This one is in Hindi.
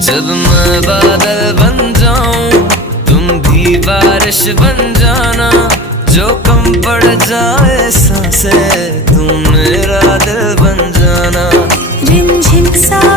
जब मैं बादल बन जाऊं तुम भी बारिश बन जाना, जो कम पड़ जाए सांसें तुम मेरा दिल बन जाना। रिमझिम सा